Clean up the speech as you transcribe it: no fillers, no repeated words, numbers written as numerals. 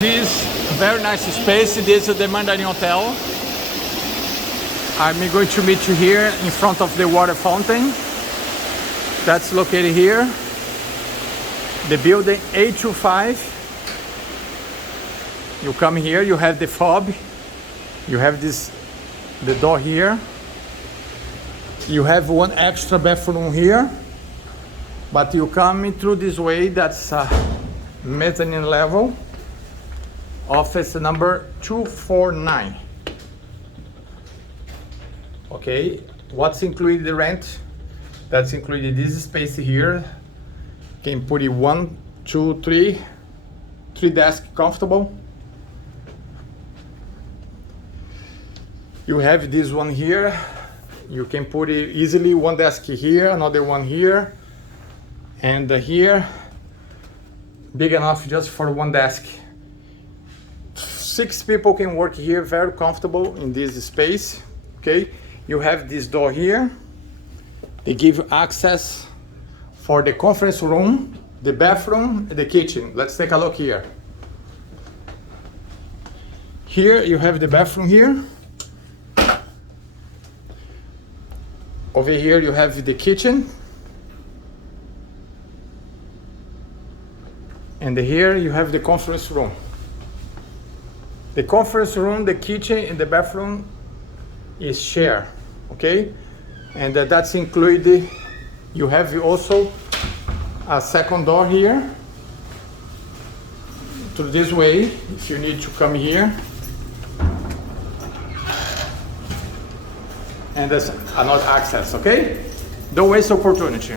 This very nice space. This is the Mandarin Hotel. I'm going to meet you here in front of the water fountain that's located here. The building 825. You come here, you have the fob, you have the door here, you have one extra bathroom here, but you come through this way. That's a mezzanine level, office number 249. Okay, what's included the rent? That's included this space here. Can put it 1, 2, 3 desks comfortable. You have this one here. You can put it easily, one desk here, another one here, and here, big enough just for one desk. 6 people can work here, very comfortable in this space. Okay, you have this door here. They give you access for the conference room, the bathroom, the kitchen. Let's take a look here. Here you have the bathroom here. Over here you have the kitchen. And here you have the conference room. The conference room, the kitchen, and the bathroom is shared, okay? And that's included. You have also a second door here. Through this way, if you need to come here. And there's another access, okay? Don't waste opportunity.